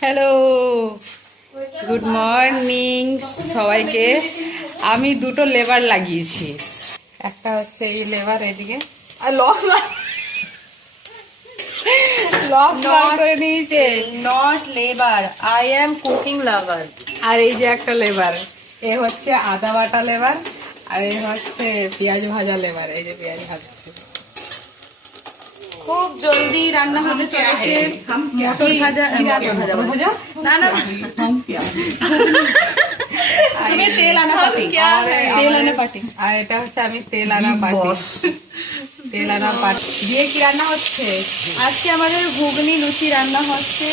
Hello, good morning সবাইকে। আমি দুটো লেবার লাগিয়েছি, একটা হচ্ছে এই লেবার এদিকে, আর লক করে নিয়েছে। Not labour, I am cooking lover. আর এই যে একটা লেবার, এ হচ্ছে আদা বাটা লেবার, আর এ হচ্ছে পেঁয়াজ ভাজা লেবার। এই যে পেঁয়াজ ভাজছে। খুব জলদি রান্না হতে চলেছে মটর ভাজা। না না, তুমি তেল আনা পাটি, তেল আনা পাটি। আর এটা হচ্ছে আমি তেল আনা পাটি, তেল আনা পাটি দিয়ে কি রান্না হচ্ছে আজকে আমাদের ঘুগনি লুচি রান্না হচ্ছে।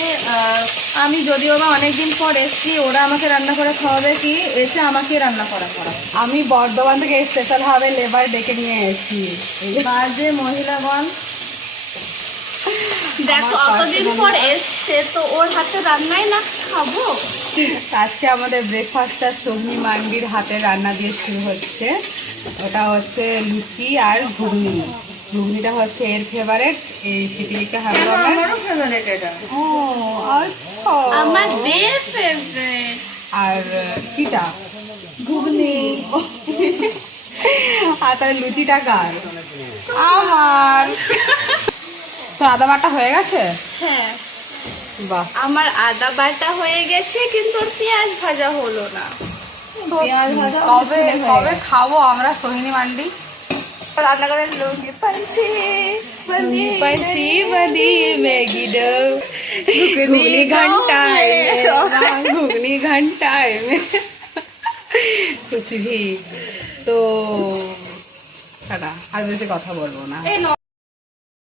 আমি যদিও বা অনেকদিন পর এসছি, ওরা আমাকে রান্না করে খাওয়াবে কি এসে আমাকে রান্না করা। আমি বর্ধমান থেকে স্পেশাল ভাবে লেবার ডেকে নিয়ে এসেছি। বাজে মহিলাগণ, দেখো অতদিন পর এসছে তো ওর হাতে রান্নাই না খাবো। আজকে আমাদের ব্রেকফাস্টটা সবজি মান্ডির হাতে রান্না দিয়ে শুরু হচ্ছে। ওটা হচ্ছে লুচি আর ঘুগনি। ঘুগনিটা হচ্ছে এর ফেভারেট, এই সিটিকে আমারও ফেভারিট এটা। ও আচ্ছা, আমাদের ফেভারিট। আর কিটা ঘুগনি। আর তাহলে লুচিটা কার? আমার। তো আদা বাটা হয়ে গেছে? হ্যাঁ, বাহ, আমার আদা বাটা হয়ে গেছে, কিন্তু ওর পেঁয়াজ ভাজা হলো না। পেঁয়াজ ভাজা কবে কবে খাবো আমরা সোহিনী মান্ডি? রান্না করে লুঙ্গি পাঞ্চি पंछी बनी मैगी दो घुगनी घंटाए में, घुगनी घंटाए में कुछ भी। तो আর বেশি কথা বলবো না।